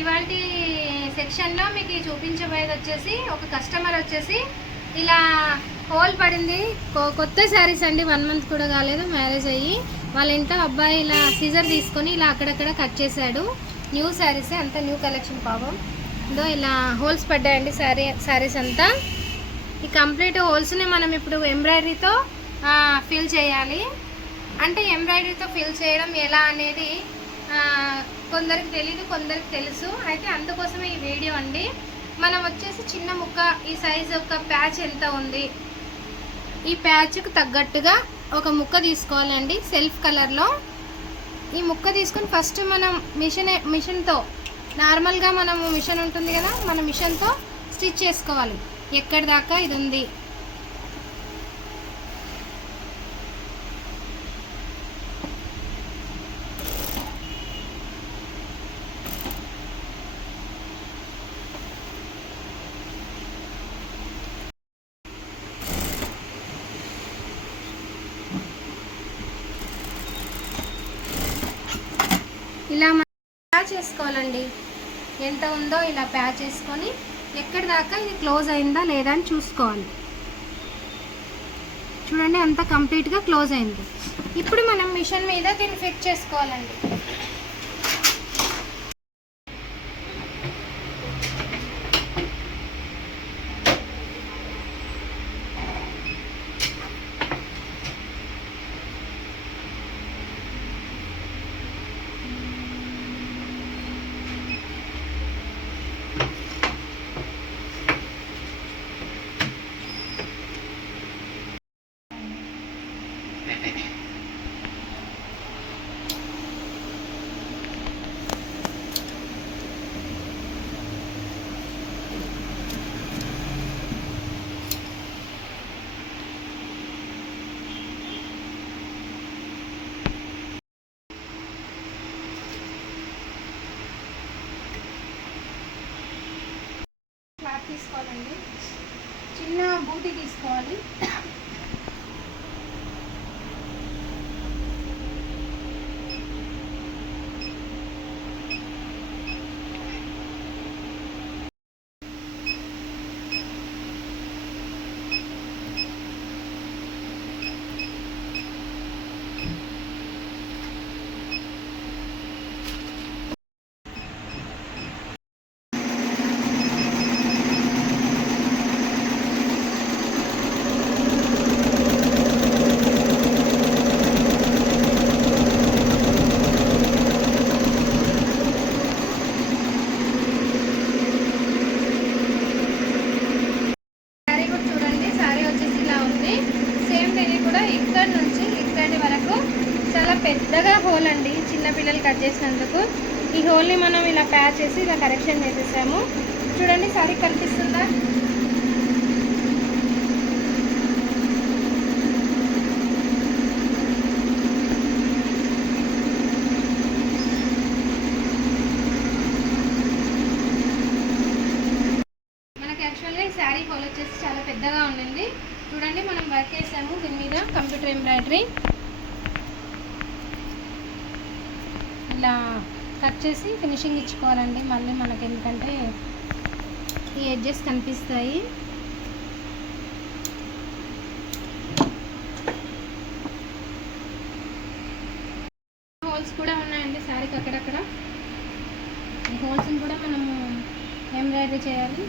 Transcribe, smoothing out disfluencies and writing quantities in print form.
ఇవాల్టి సెక్షన్లో మీకు చూపించబోయేది వచ్చేసి ఒక కస్టమర్ వచ్చేసి ఇలా హోల్ పడింది. కొత్త శారీస్ అండి, 1 మంత్ కూడా కాలేదు మ్యారేజ్ అయ్యి. వాళ్ళ ఇంట్లో అబ్బాయి ఇలా సీజర్ తీసుకొని ఇలా అక్కడక్కడ కట్ చేశాడు. న్యూ శారీసే, అంతా న్యూ కలెక్షన్ పాపం. ఇదో ఇలా హోల్స్ పడ్డాయండి శారీస్ అంతా. ఈ కంప్లీట్ హోల్స్ని మనం ఇప్పుడు ఎంబ్రాయిడరీతో ఫిల్ చేయాలి. అంటే ఎంబ్రాయిడరీతో ఫిల్ చేయడం ఎలా అనేది కొందరికి తెలీదు, కొందరికి తెలుసు. అయితే అందుకోసమే ఈ వీడియో అండి. మనం వచ్చేసి చిన్న ముక్క, ఈ సైజు ఒక ప్యాచ్ ఎంత ఉంది, ఈ ప్యాచ్కు తగ్గట్టుగా ఒక ముక్క తీసుకోవాలండి సెల్ఫ్ కలర్లో. ఈ ముక్క తీసుకొని ఫస్ట్ మనం మిషన్తో నార్మల్గా మనము మిషన్ ఉంటుంది కదా, మన మిషన్తో స్టిచ్ చేసుకోవాలి. ఎక్కడి దాకా ఇది ఉంది ఇలా ప్యాచ్ చేసుకోవాలండి. ఎంత ఉందో ఇలా ప్యాచ్ చేసుకొని ఎక్కడి దాకా ఇది క్లోజ్ అయిందా లేదా అని చూసుకోవాలి. చూడండి, అంతా కంప్లీట్గా క్లోజ్ అయింది. ఇప్పుడు మనం మిషన్ మీద దీన్ని ఫిట్ చేసుకోవాలండి. క్లాత్ తీసుకోవాలండి, చిన్న బూటీ తీసుకోవాలి. పెద్దగా హోల్ అండి, చిన్న పిల్లలు కట్ చేసినందుకు. ఈ హోల్ని మనం ఇలా ప్యాచ్ చేసి ఇలా కరెక్షన్ చేసేసాము. చూడండి, సారీ కనిపిస్తుందా? మనకి యాక్చువల్గా ఈ శారీ హోల్ వచ్చేసి చాలా పెద్దగా ఉండింది. చూడండి, మనం వర్క్ చేసాము దీని మీద కంప్యూటర్ ఎంబ్రాయిడరీ. ఇలా కట్ చేసి ఫినిషింగ్ ఇచ్చుకోవాలండి. మళ్ళీ మనకి ఎందుకంటే ఈ ఎడ్జెస్ కనిపిస్తాయి. హోల్స్ కూడా ఉన్నాయండి శారీకి అక్కడక్కడ. ఈ హోల్స్ని కూడా మనము ఎంబ్రాయిడరీ చేయాలి.